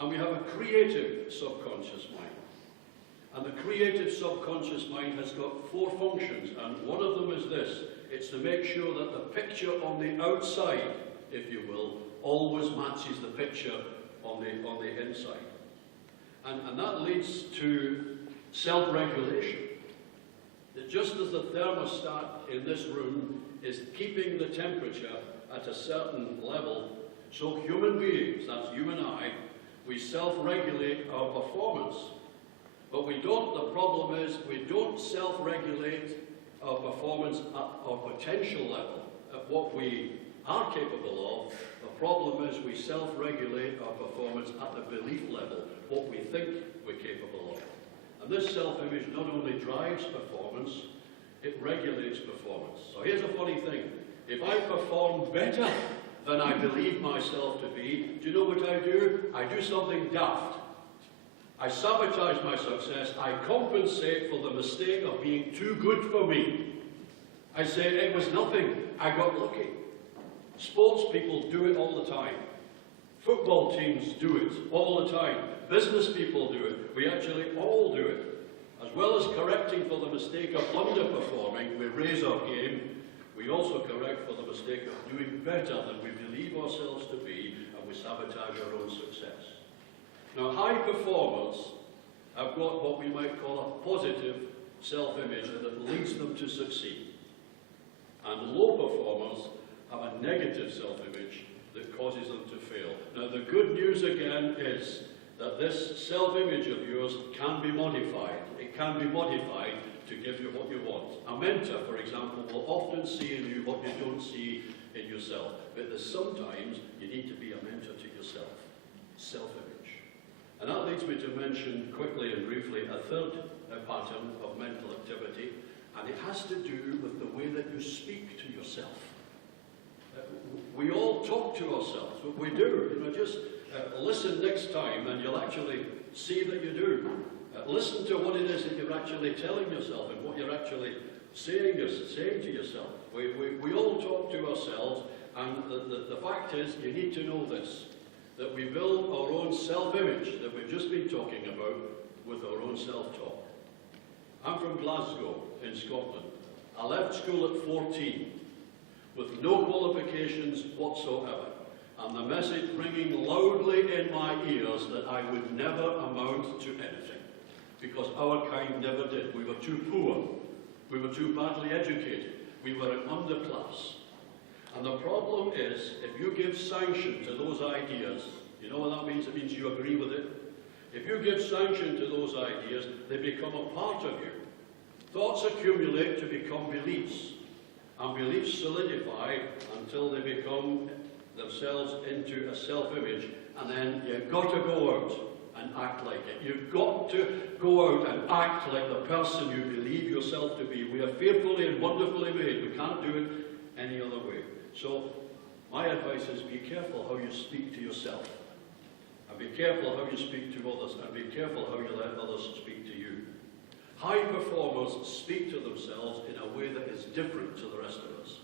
And we have a creative subconscious mind. And the creative subconscious mind has got 4 functions, and one of them is this. It's to make sure that the picture on the outside, if you will, always matches the picture on the inside. And that leads to self-regulation. Just as the thermostat in this room is keeping the temperature at a certain level, so human beings, that's you and I, we self-regulate our performance. But we don't, the problem is, we don't self-regulate our performance at our potential level, at what we are capable of. The problem is we self-regulate our performance at the belief level, what we think we're capable of. And this self-image not only drives performance, it regulates performance. So here's a funny thing. If I perform better than I believe myself to be, do you know what I do? I do something daft. I sabotage my success. I compensate for the mistake of being too good for me. I say it was nothing. I got lucky. Sports people do it all the time. Football teams do it all the time. Business people do it. We actually all do it. As well as correcting for the mistake of underperforming, we raise our game. We also correct for the mistake of doing better than we believe ourselves to be, and we sabotage our own success. Now, high performers have got what we might call a positive self-image that leads them to succeed. And low performers have a negative self-image that causes them to fail. Now, the good news again is that this self-image of yours can be modified. It can be modified to give you what you want. A mentor, for example, will often see in you what you don't see in yourself. But there's sometimes you need to be a mentor to yourself. Self-image. And that leads me to mention quickly and briefly a third pattern of mental activity, and it has to do with the way that you speak to yourself. We all talk to ourselves, but we do. Just listen next time and you'll actually see that you do. Listen to what it is that you're actually telling yourself and what you're actually saying to yourself. We all talk to ourselves, and the fact is, you need to know this, that we build our own self-image that we've just been talking about with our own self-talk. I'm from Glasgow in Scotland. I left school at 14 with no qualifications whatsoever, and the message ringing loudly in my ears that I would never amount to anything, because our kind never did. We were too poor. We were too badly educated. We were an underclass. And the problem is, if you give sanction to those ideas, you know what that means? It means you agree with it. If you give sanction to those ideas, they become a part of you. Thoughts accumulate to become beliefs, and beliefs solidify until they become themselves into a self-image, and then you've got to go out and act like it. You've got to go out and act like the person you believe yourself to be. We are fearfully and wonderfully made. We can't do it any other way. So, my advice is be careful how you speak to yourself. And be careful how you speak to others. And be careful how you let others speak to you. High performers speak to themselves in a way that is different to the rest of us.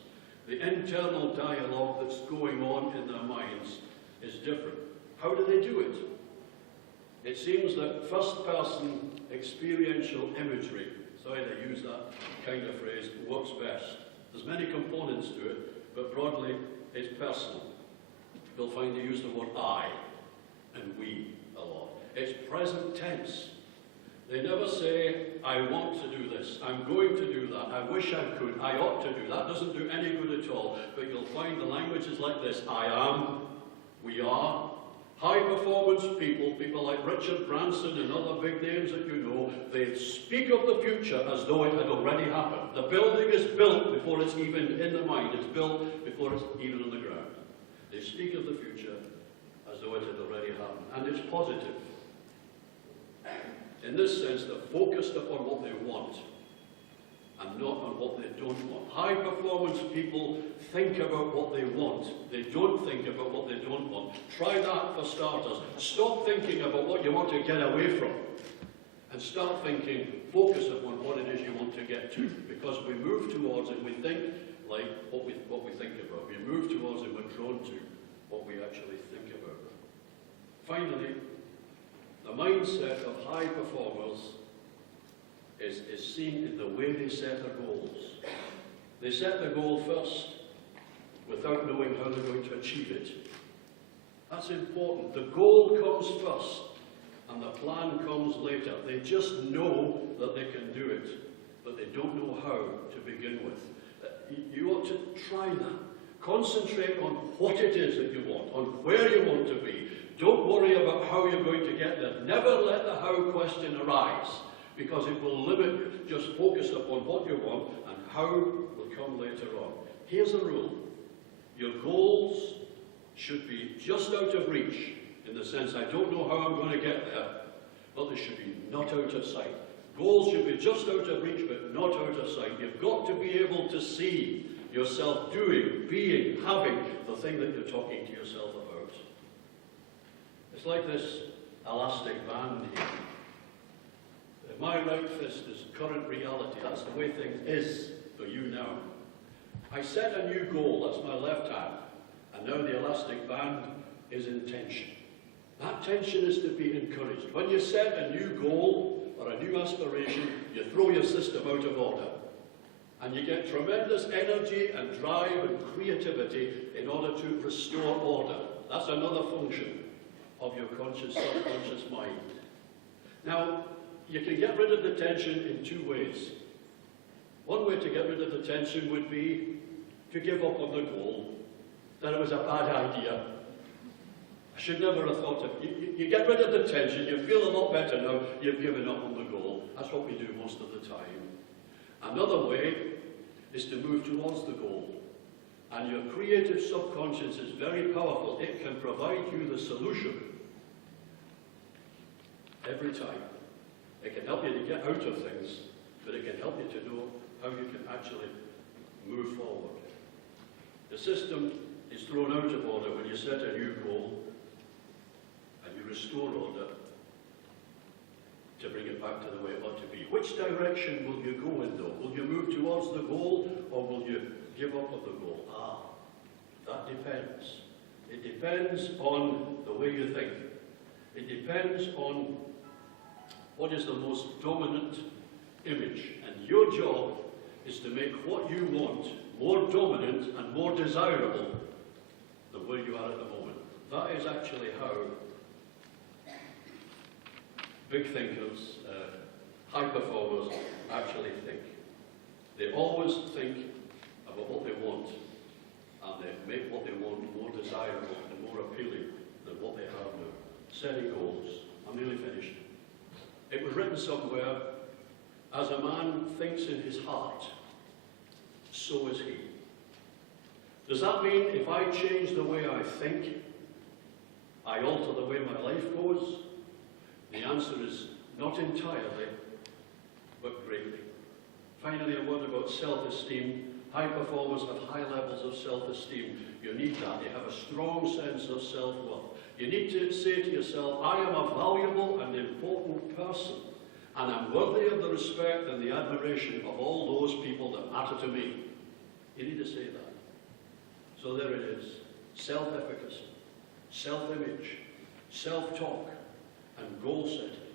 The internal dialogue that's going on in their minds is different. How do they do it? It seems that first-person experiential imagery, sorry to use that kind of phrase, works best. There's many components to it, but broadly, it's personal. You'll find they use the word I and we a lot. It's present tense. They never say, I want to do this, I'm going to do that, I wish I could, I ought to do that. Doesn't do any good at all. But you'll find the language is like this: I am, we are. High performance people, people like Richard Branson and other big names that you know, they speak of the future as though it had already happened. The building is built before it's even in the mind. It's built before it's even on the ground. They speak of the future as though it had already happened. And it's positive. In this sense, they're focused upon what they want and not on what they don't want. High performance people think about what they want. They don't think about what they don't want. Try that for starters. Stop thinking about what you want to get away from and start thinking, focus upon what it is you want to get to. Because we move towards it, we think like what we think about. We move towards it, we're drawn to what we actually think about. Finally, The mindset of high performers is seen in the way they set their goals. They set the goal first without knowing how they're going to achieve it. That's important. The goal comes first and the plan comes later. They just know that they can do it, but they don't know how to begin with. You ought to try that. Concentrate on what it is that you want, on where you want to be. Don't worry about how you're going to get there. Never let the how question arise, because it will limit you. Just focus upon what you want, and how will come later on. Here's a rule. Your goals should be just out of reach, in the sense, I don't know how I'm going to get there, but they should be not out of sight. Goals should be just out of reach, but not out of sight. You've got to be able to see yourself doing, being, having the thing that you're talking to yourself about. It's like this elastic band here. My right fist is current reality. That's the way things is for you now. I set a new goal, that's my left hand, and now the elastic band is in tension. That tension is to be encouraged. When you set a new goal or a new aspiration, you throw your system out of order. And you get tremendous energy and drive and creativity in order to restore order. That's another function of your conscious, subconscious mind. Now, you can get rid of the tension in two ways. One way to get rid of the tension would be to give up on the goal, that it was a bad idea. I should never have thought of it. You get rid of the tension, you feel a lot better now, you've given up on the goal. That's what we do most of the time. Another way is to move towards the goal. And your creative subconscious is very powerful. It can provide you the solution every time. It can help you to get out of things, but it can help you to know how you can actually move forward. The system is thrown out of order when you set a new goal and you restore order to bring it back to the way it ought to be. Which direction will you go in, though? Will you move towards the goal, or will you give up on the goal? That depends. It depends on the way you think. It depends on what is the most dominant image. And your job is to make what you want more dominant and more desirable than where you are at the moment. That is actually how big thinkers, high performers actually think. They always think about what they want, and they make what they want more desirable and more appealing than what they have now. Setting goals. I'm nearly finished. It was written somewhere, as a man thinks in his heart, so is he. Does that mean if I change the way I think, I alter the way my life goes? The answer is not entirely, but greatly. Finally, a word about self-esteem. High performers have high levels of self-esteem. You need that. You have a strong sense of self-worth. You need to say to yourself, I am a valuable and important person, and I'm worthy of the respect and the admiration of all those people that matter to me. You need to say that. So there it is. Self-efficacy, self-image, self-talk, and goal setting.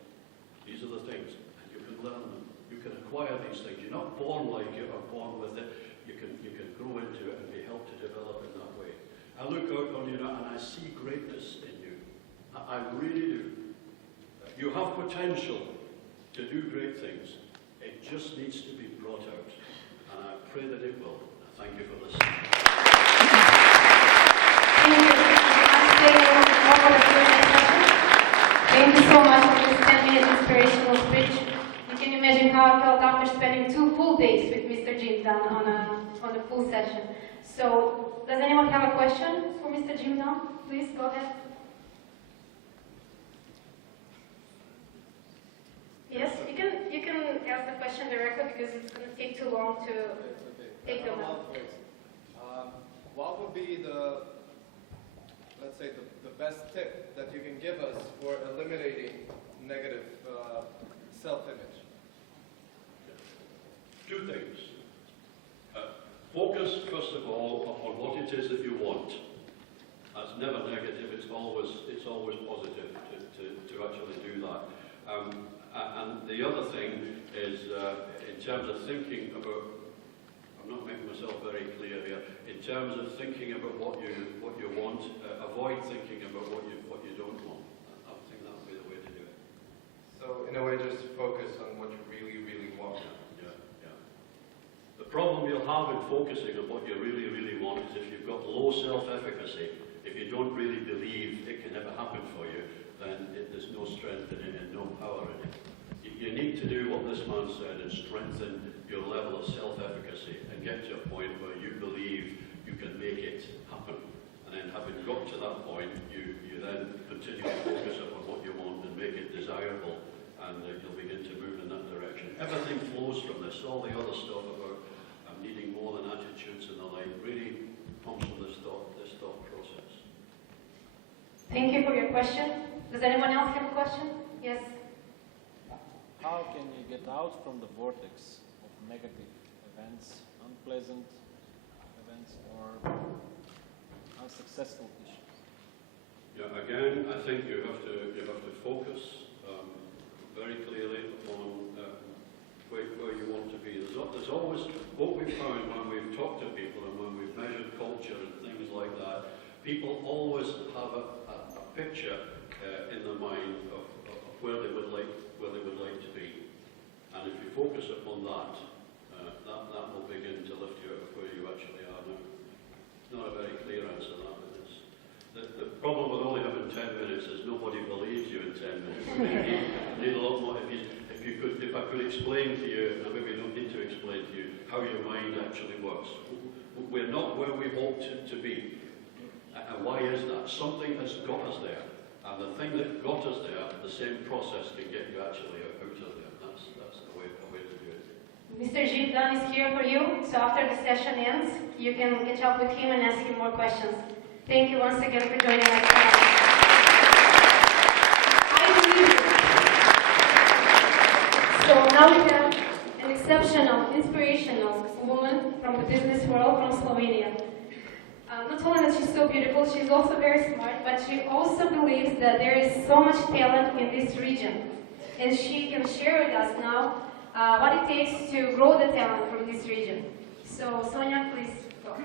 These are the things, and you can learn them. You can acquire these things. You're not born like it or born with it. You can grow into it and be helped to develop in that way. I look out on you now and I see greatness in you. I really do. You have potential to do great things. It just needs to be brought out. And I pray that it will. Thank you for listening. Thank you so much for this 10-minute inspirational speech. You can imagine how I felt after spending 2 full days with Mr. Jim Dunn on a full session. So, does anyone have a question for Mr. Jim Dunn? Please go ahead. Yes, you can ask the question directly because it's going to take too long to take them out. What would be the, let's say, the best tip that you can give us for eliminating negative self-image? 2 things. Focus, first of all, upon what it is that you want. That's never negative, it's always positive to actually do that. the other thing is, in terms of thinking about, I'm not making myself very clear here, in terms of thinking about what you want, avoid thinking about what you don't want. I think that would be the way to do it. So in a way, just focus on what you really, really want. Yeah. The problem you'll have in focusing on what you really, really want is if you've got low self-efficacy, if you don't really believe it can ever happen for you, then there's no strength in it and no power in it. You need to do what this man said and strengthen your level of self-efficacy and get to a point where you believe you can make it happen. And then having got to that point, you then continue to focus upon what you want and make it desirable, and you'll begin to move in that direction. Everything flows from this. All the other stuff about needing more than attitudes and the like really comes from this thought process. Thank you for your question. Does anyone else have a question? Yes. How can you get out from the vortex of negative events, unpleasant events, or unsuccessful issues? Yeah, again, I think you have to focus very clearly on where you want to be. There's always what we've found when we've talked to people and when we've measured culture and things like that. People always have a picture in their mind of where they would like to be, and if you focus upon that, that will begin to lift you out of where you actually are now. It's not a very clear answer that, but it's the problem with only having 10 minutes is nobody believes you in 10 minutes. You need a lot more. If I could explain to you, and maybe don't need to explain to you how your mind actually works. We're not where we hoped to be, and why is that? Something has got us there. And the thing that got us there, the same process can get you actually out of there. That's the way to do it. Mr. Jim Dunn is here for you, so after the session ends, you can catch up with him and ask him more questions. Thank you once again for joining us tonight. So now we have an exceptional, inspirational woman from the business world from Slovenia. Not only that she's so beautiful, she's also very smart, but she also believes that there is so much talent in this region. And she can share with us now what it takes to grow the talent from this region. So, Sonia, please go.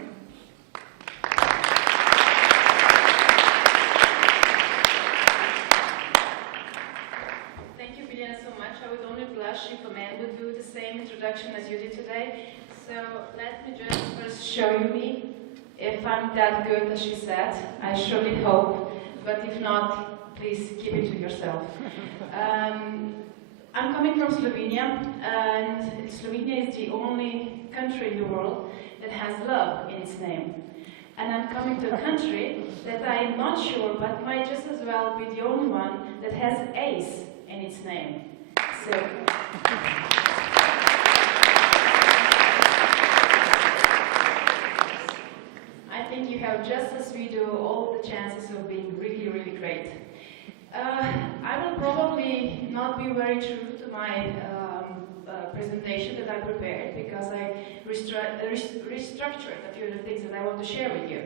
Thank you, Biljana, so much. I would only blush if a man would do the same introduction as you did today. So let me just first show you me. If I'm that good as she said, I surely hope, but if not, please keep it to yourself. I'm coming from Slovenia, and Slovenia is the only country in the world that has love in its name. And I'm coming to a country that I am not sure, but might just as well be the only one that has ace in its name. So. I think you have, just as we do, all the chances of being really, really great. I will probably not be very true to my presentation that I prepared, because I restructured a few of the things that I want to share with you.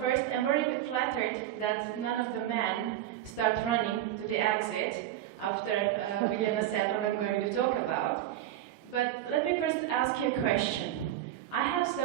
First, I'm very flattered that none of the men start running to the exit after Biljana said what I'm going to talk about. But let me first ask you a question. I have some